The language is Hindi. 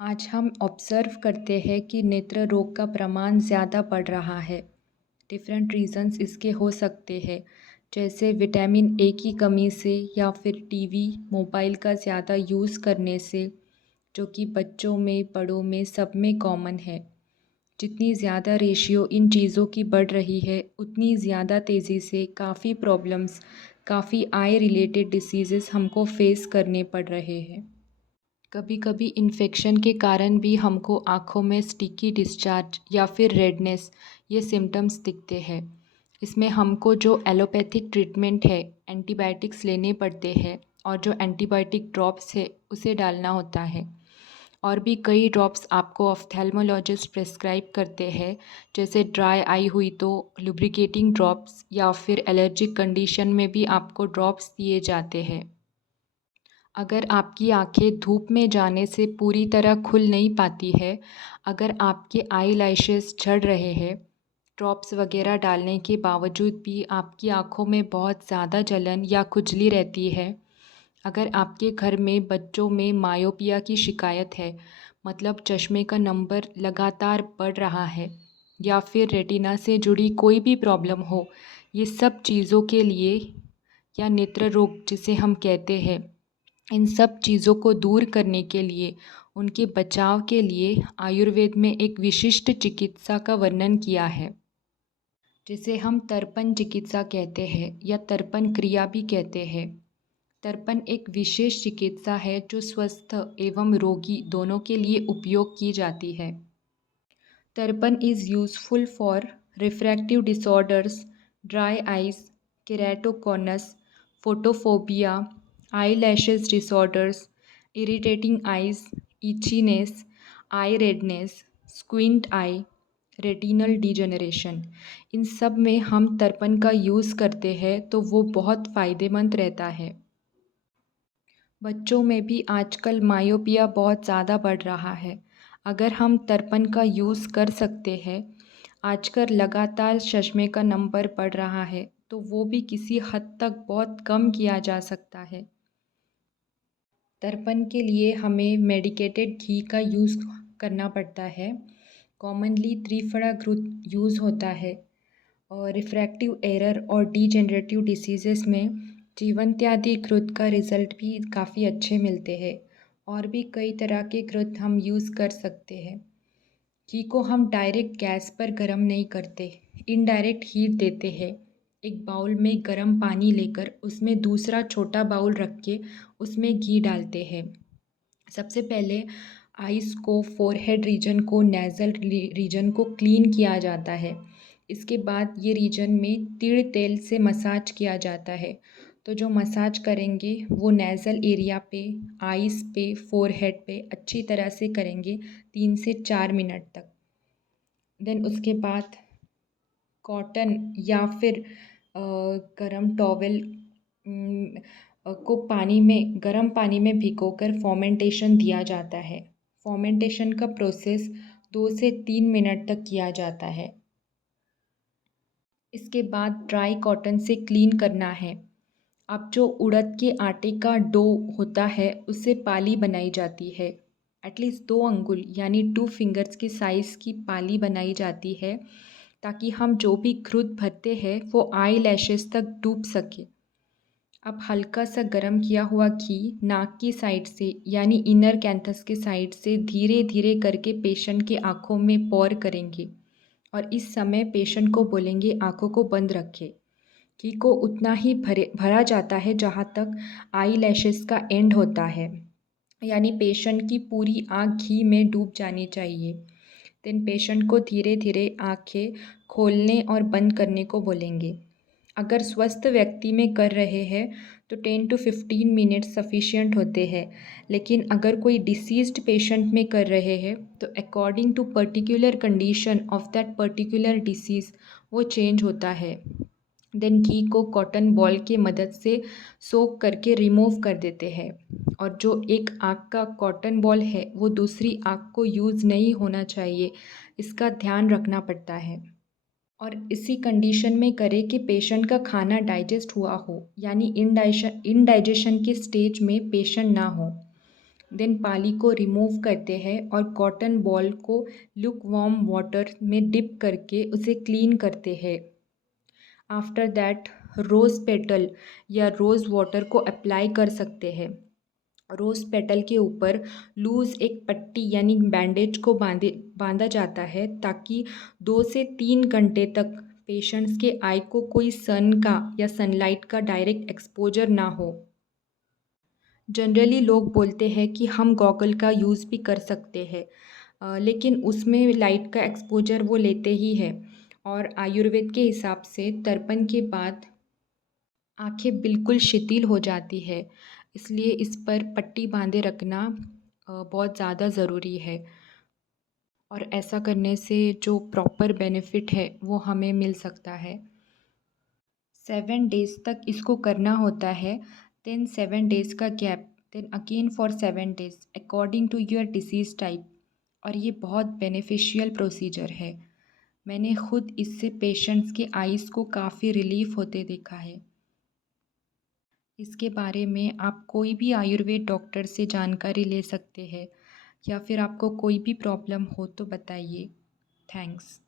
आज हम ऑब्ज़र्व करते हैं कि नेत्र रोग का प्रमाण ज़्यादा बढ़ रहा है। डिफरेंट रीज़न्स इसके हो सकते हैं, जैसे विटामिन ए की कमी से या फिर टीवी, मोबाइल का ज़्यादा यूज़ करने से, जो कि बच्चों में, बड़ों में, सब में कॉमन है। जितनी ज़्यादा रेशियो इन चीज़ों की बढ़ रही है, उतनी ज़्यादा तेज़ी से काफ़ी प्रॉब्लम्स, काफ़ी आई रिलेटेड डिसीज़ेज़ हमको फेस करने पड़ रहे हैं। कभी कभी इन्फेक्शन के कारण भी हमको आँखों में स्टिकी डिस्चार्ज या फिर रेडनेस ये सिम्टम्स दिखते हैं। इसमें हमको जो एलोपैथिक ट्रीटमेंट है, एंटीबायोटिक्स लेने पड़ते हैं और जो एंटीबायोटिक ड्रॉप्स है उसे डालना होता है। और भी कई ड्रॉप्स आपको ऑफ्थेल्मोलॉजिस्ट प्रेस्क्राइब करते हैं, जैसे ड्राई आई हुई तो लुब्रिकेटिंग ड्रॉप्स या फिर एलर्जिक कंडीशन में भी आपको ड्रॉप्स दिए जाते हैं। अगर आपकी आँखें धूप में जाने से पूरी तरह खुल नहीं पाती है, अगर आपके आई लैशेस झड़ रहे हैं, ड्रॉप्स वगैरह डालने के बावजूद भी आपकी आँखों में बहुत ज़्यादा जलन या खुजली रहती है, अगर आपके घर में बच्चों में मायोपिया की शिकायत है, मतलब चश्मे का नंबर लगातार बढ़ रहा है, या फिर रेटिना से जुड़ी कोई भी प्रॉब्लम हो, ये सब चीज़ों के लिए या नेत्र रोग जिसे हम कहते हैं, इन सब चीज़ों को दूर करने के लिए, उनके बचाव के लिए आयुर्वेद में एक विशिष्ट चिकित्सा का वर्णन किया है, जिसे हम तर्पण चिकित्सा कहते हैं या तर्पण क्रिया भी कहते हैं। तर्पण एक विशेष चिकित्सा है जो स्वस्थ एवं रोगी दोनों के लिए उपयोग की जाती है। तर्पण is useful for refractive disorders, dry eyes, keratoconus, photophobia, eyelashes disorders, irritating eyes, itchiness, eye redness, squint eye, retinal degeneration. इन सब में हम तर्पण का यूज़ करते हैं तो वो बहुत फ़ायदेमंद रहता है। बच्चों में भी आजकल मायोपिया बहुत ज़्यादा बढ़ रहा है। अगर हम तर्पण का यूज़ कर सकते हैं, आजकल लगातार चश्मे का नंबर बढ़ रहा है, तो वो भी किसी हद तक बहुत कम किया जा सकता है। तर्पण के लिए हमें मेडिकेटेड घी का यूज़ करना पड़ता है। कॉमनली त्रिफला घृत यूज़ होता है और रिफ्रैक्टिव एरर और डीजेनरेटिव डिसीज़ेस में जीवनत्यादि घृत का रिज़ल्ट भी काफ़ी अच्छे मिलते हैं। और भी कई तरह के घृत हम यूज़ कर सकते हैं। घी को हम डायरेक्ट गैस पर गर्म नहीं करते, इनडायरेक्ट हीट देते हैं। एक बाउल में गर्म पानी लेकर उसमें दूसरा छोटा बाउल रख के उसमें घी डालते हैं। सबसे पहले आइज़ को, फोरहेड रीजन को, नेज़ल रीजन को क्लीन किया जाता है। इसके बाद ये रीजन में तिल तेल से मसाज किया जाता है। तो जो मसाज करेंगे वो नेज़ल एरिया पे, आइज़ पे, फोरहेड पे अच्छी तरह से करेंगे 3 से 4 मिनट तक। देन उसके बाद कॉटन या फिर गरम टॉवेल को पानी में, गर्म पानी में भिगोकर फॉर्मेंटेशन दिया जाता है। फॉर्मेंटेशन का प्रोसेस 2 से 3 मिनट तक किया जाता है। इसके बाद ड्राई कॉटन से क्लीन करना है। अब जो उड़द के आटे का डो होता है उससे पाली बनाई जाती है। एटलीस्ट 2 अंगुल यानी 2 फिंगर्स के साइज़ की पाली बनाई जाती है, ताकि हम जो भी घृत भरते हैं वो आई लैशेस तक डूब सके। अब हल्का सा गरम किया हुआ घी नाक की साइड से यानी इनर कैंथस के साइड से धीरे धीरे करके पेशेंट की आँखों में पौर करेंगे और इस समय पेशेंट को बोलेंगे आँखों को बंद रखें। घी को उतना ही भरा जाता है जहाँ तक आई लैशेस का एंड होता है, यानी पेशेंट की पूरी आँख घी में डूब जानी चाहिए। देन पेशेंट को धीरे धीरे आँखें खोलने और बंद करने को बोलेंगे। अगर स्वस्थ व्यक्ति में कर रहे हैं तो 10 to 15 मिनट सफिशिएंट होते हैं, लेकिन अगर कोई डिसीज्ड पेशेंट में कर रहे हैं तो according to particular condition of that particular disease वो चेंज होता है। देन घी को कॉटन बॉल की मदद से सोक करके रिमूव कर देते हैं और जो एक आँख का कॉटन बॉल है वो दूसरी आँख को यूज़ नहीं होना चाहिए, इसका ध्यान रखना पड़ता है। और इसी कंडीशन में करें कि पेशेंट का खाना डाइजेस्ट हुआ हो, यानी इनडाइजेशन के स्टेज में पेशेंट ना हो। देन पाली को रिमूव करते हैं और कॉटन बॉल को लुक वार्म वाटर में डिप करके उसे क्लीन करते हैं। आफ्टर दैट रोज़ पेटल या रोज़ वाटर को अप्लाई कर सकते हैं। रोज़ पेटल के ऊपर लूज़ एक पट्टी यानी बैंडेज को बांधा जाता है ताकि 2 से 3 घंटे तक पेशेंट्स के आई को कोई सन का या सनलाइट का डायरेक्ट एक्सपोजर ना हो। जनरली लोग बोलते हैं कि हम गॉगल का यूज़ भी कर सकते हैं, लेकिन उसमें लाइट का एक्सपोजर वो लेते ही है। और आयुर्वेद के हिसाब से तर्पण के बाद आँखें बिल्कुल शिथिल हो जाती है, इसलिए इस पर पट्टी बांधे रखना बहुत ज़्यादा ज़रूरी है। और ऐसा करने से जो प्रॉपर बेनिफिट है वो हमें मिल सकता है। 7 डेज़ तक इसको करना होता है, देन 7 डेज़ का gap, then again for 7 days according to your disease type. और ये बहुत बेनिफिशियल प्रोसीजर है। मैंने खुद इससे पेशेंट्स के आइज़ को काफ़ी रिलीफ होते देखा है। इसके बारे में आप कोई भी आयुर्वेद डॉक्टर से जानकारी ले सकते हैं, या फिर आपको कोई भी प्रॉब्लम हो तो बताइए। थैंक्स।